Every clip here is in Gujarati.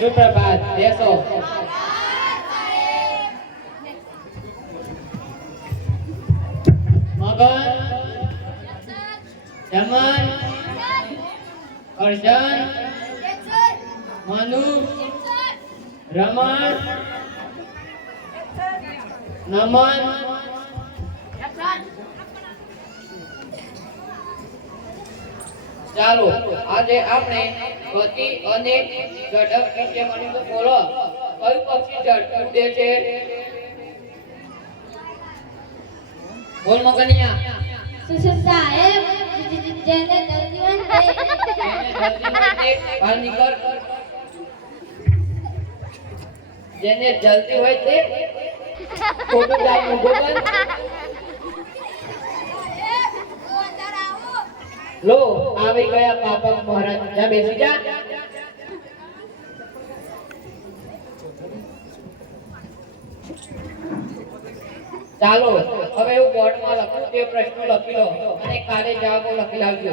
સુપ્રભાત બેસો. મગન જમન અર્જન મનુ રમણ નમન ચાલો આજે આપણે ગતિ અને ઝડપ વિશે મળીશું બોલો. કયું પક્ષી ઝડપ ઉડે છે? બોલ મગનિયા. સુશીલ સાહેબ જેને તે. બહાર નીકળ. જેને જલ્દી હોય તે ખોટું જાય ઊભો લો, આવી ગયા પાપક મહારાજ. જા બેસી, જા. ચાલો, હવે હું બોર્ડમાં લખું, તે પ્રશ્નો લખી લો અને કાલે જવાબો લખી લાવજો.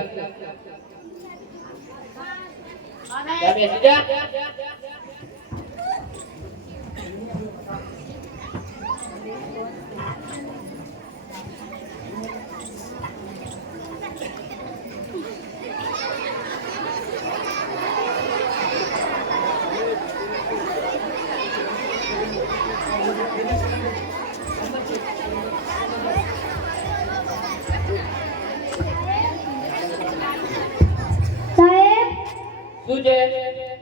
જા બેસી, જા.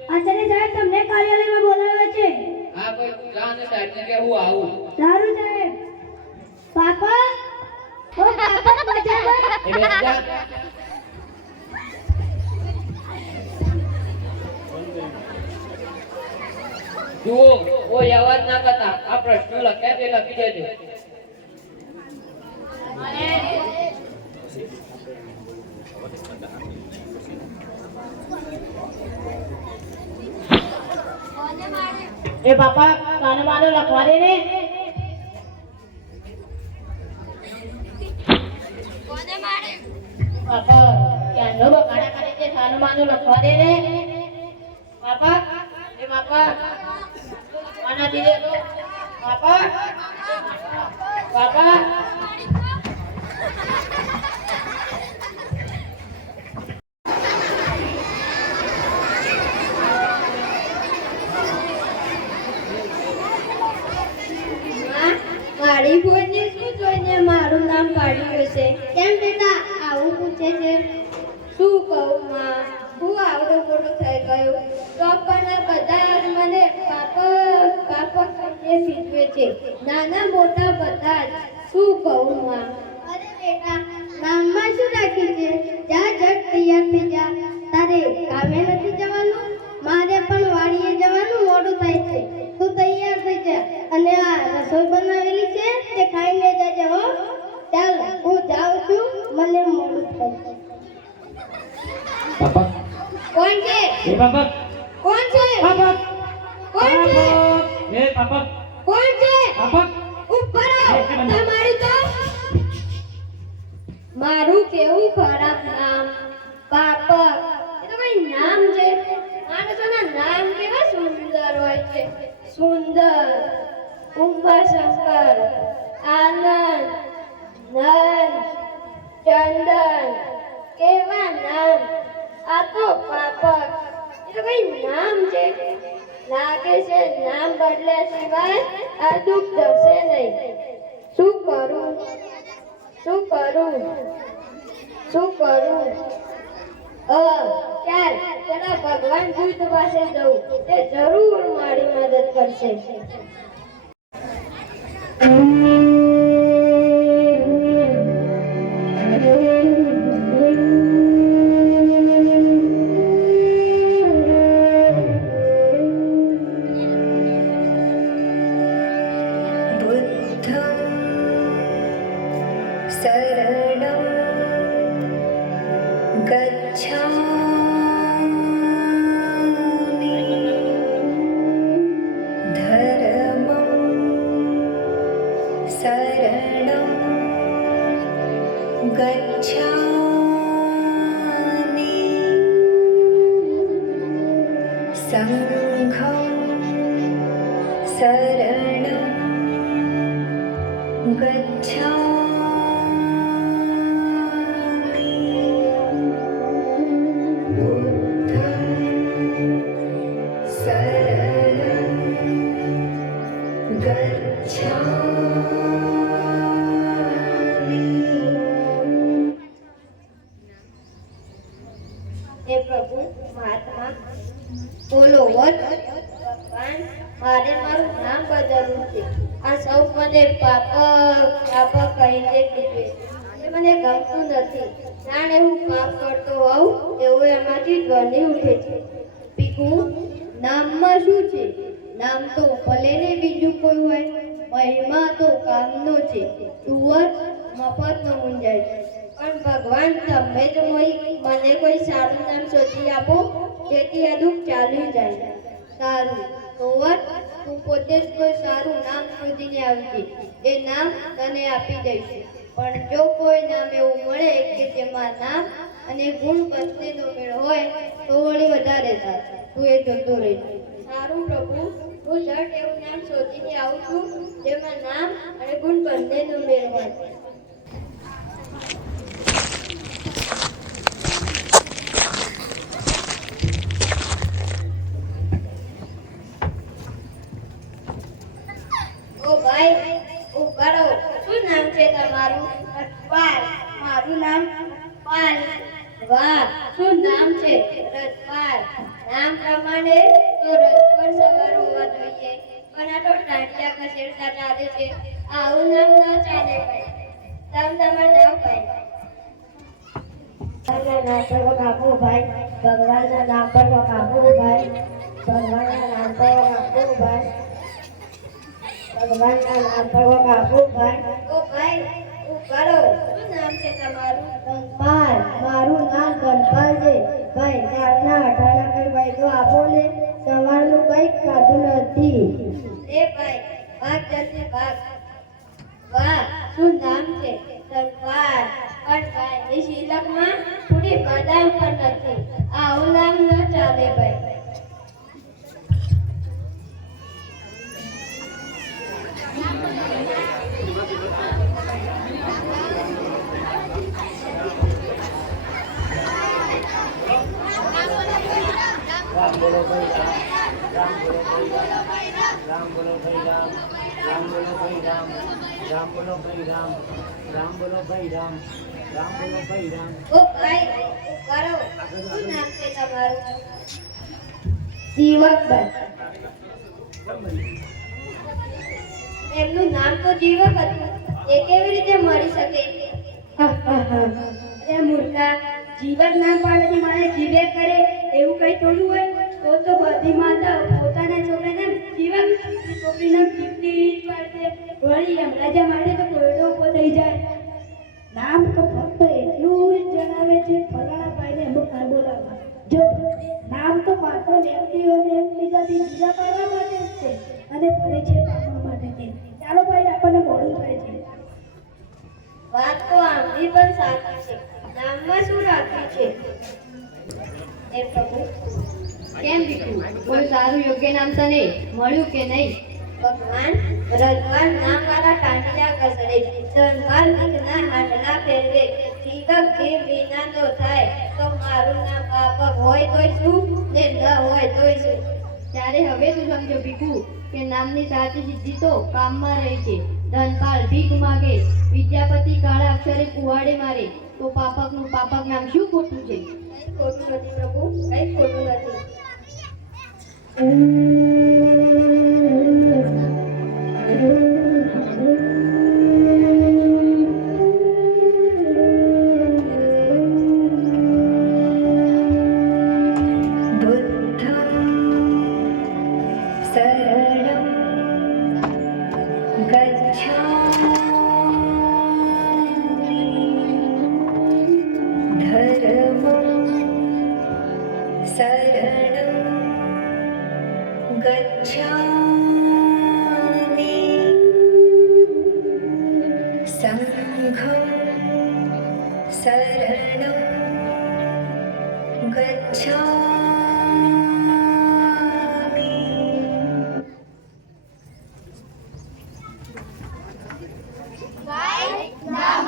આચાર્ય સાહેબ તમને કાર્યાલયમાં બોલાવે છે. હા ભાઈ તું જા સાહેબ કે હું આવું. સારું સાહેબ. પાપા? ઓ પાપા જા. જુઓ કોઈ અવાજ ના કરતા. આ પ્રશ્ન લખ્યા તે લખી દેજો. એ પાપા કાનો માનો લખવા દે ને? પાપા ક્યાંનો બકાડા કરે છે કાનો માનો લખવા દે ને? બાપા એ બાપા આના દીધે તો બાપા પાપા ફોનને શું જોઈને મારું નામ પાડ્યું હશે કેમ બેટા? આવું પૂછે છે. શું કહું, માં? હું આવડો મોટો થઈ ગયો. તો પણ બધા મને પાપા પાપા કરીને શીખવે છે. નાના મોટા બધા શું કહું, માં? કોણ છે? પાપા કોણ છે? એ પાપક કોણ છે પાપક ઉપર આવ તમારું તો? મારું કેવું ખરાબ નામ? પાપક એ તો ભાઈ નામ છે? માણસોના નામ કેવા સુંદર હોય છે. સુંદર. ઉમાશંકર આનંદ નંદ ચંદન. કેવા નામ? આ તો પાપક કઈ નામ છે લાગે છે, નામ બદલ્યા સિવાય આ દુઃખ જશે નહીં. શું કરું? શું કરું? શું કરું? અ ચાલ ચલો ભગવાન બુદ્ધ પાસે જવું તે જરૂર મારી મદદ કરશે. गच्छामि। सङ्घं शरणं મને પાપ પાપ કહીને કીધું. એ મને ગમતું નથી. જાણે હું પાપ કરતો હોઉં એવું એમાંથી ધ્વનિ ઉઠે છે. પીકુ નામમાં શું છે? નામ તો ભલે ને બીજું કોઈ હોય, મહિમા તો કામનો છે. તું મફત મફતનો મૂંઝાય. છે પણ ભગવાન, તમે જ મને કોઈ સારું નામ શોધી આપો, જેથી આ દુઃખ ચાલ્યું જાય. સારું. તો તું પોતે જ કોઈ સારું નામ શોધીને આવજે. એ નામ તને આપી દઈશ. પણ જો કોઈ નામ એવું મળે કે જેમાં નામ અને ગુણ બંનેનો મેળ હોય, તો વળી વધારે સારું. તું એ જોતો રહેજે સારું પ્રભુ, હું ઝટ એવું નામ શોધીને આવું છું, જેમાં નામ અને ગુણ બંનેનો મેળ હોય. મારું નામ પાલ વાહ શું નામ છે? રજપાલ નામ પ્રમાણે તો રથ સવાર હોવા જોઈએ. પણ આ તો ટાંટિયા ખસેડતા ચાલે છે. આવું નામ ન ચાલે ભાઈ. તમ તમારે જાઓ ભાઈ. ભગવાનના નામ પર કાપુ ભાઈ. ભગવાનના નામ પર કાપુ ભાઈ. ભગવાનના નામ પર કાપુ ભાઈ. ભગવાનના નામ પર કાપુ ભાઈ. ઓ ભાઈ રહો શું નામ છે તમારું ધનપાલ મારું નામ ધનપાલ છે ભાઈ ચારના અઢાર ભાઈ તો આપો ને સવારનું કંઈક ખાધું નથી એ ભાઈ ભાગ જશે ભાગ વાહ શું નામ છે ધનપાલ પણ ભાઈની શિલકમાં થોડી બદામ પણ નથી આવું નામ ન ચાલે ભાઈ બોલો ભાઈ રામ રામ બોલો ભાઈ રામ રામ બોલો ભાઈ રામ રામ બોલો ભાઈ રામ રામ બોલો ભાઈ રામ રામ બોલો ભાઈ રામ ઓ ભાઈ કરો. શું નામ છે તમારું? જીવકભાઈ એમનું નામ તો જીવક હતું. એ કેવી રીતે મળી શકે? અરે મૂર્ખા જીવક નામ પાડવાથી મારે જીવે કરે એવું કઈ થોડું હોય? તો બધી માતા પોતાના છોકરાને જીવક છોકરીને જીવતી પાડશે. વળી માટે તો કોયડો ઊભો થઈ જાય. નામ તો ફક્ત એટલું જણાવે છે ફલાણા ભાઈને બુખાર બોલાવવા. જો, નામ તો માત્ર વ્યક્તિઓને એકબીજાથી જુદા પાડવા માટે છે, અને ચાલો ભાઈ, આપણને મોડું થાય છે. વાત તો આમની પણ સાચી છે. નામમાં શું રાખ્યું છે? એ પ્રભુ. કેમ દીકરું? કોઈ સારું યોગ્ય નામ તને મળ્યું કે નહીં? ભગવાન રજવાન નામ વાળા ટાંટિયા કસરે ધનવાલ વિઘના હાડલા ફેરવે. દીપક જે વિના તો થાય. તો મારું નામ પાપક હોય તોય શું ને ન હોય તોય શું? ત્યારે હવે તું સમજો ભીખુ કે નામની સાચી સિદ્ધિ તો કામમાં રહી છે. ધનપાલ ભીખ માગે. વિદ્યાપતિ કાળા અક્ષરે કુવાડે મારે. તો પાપકનું પાપક નામ શું ખોટું છે? ખોટું નથી પ્રભુ કઈ गच्छामि सङ्घं शरणं गच्छामि Right now.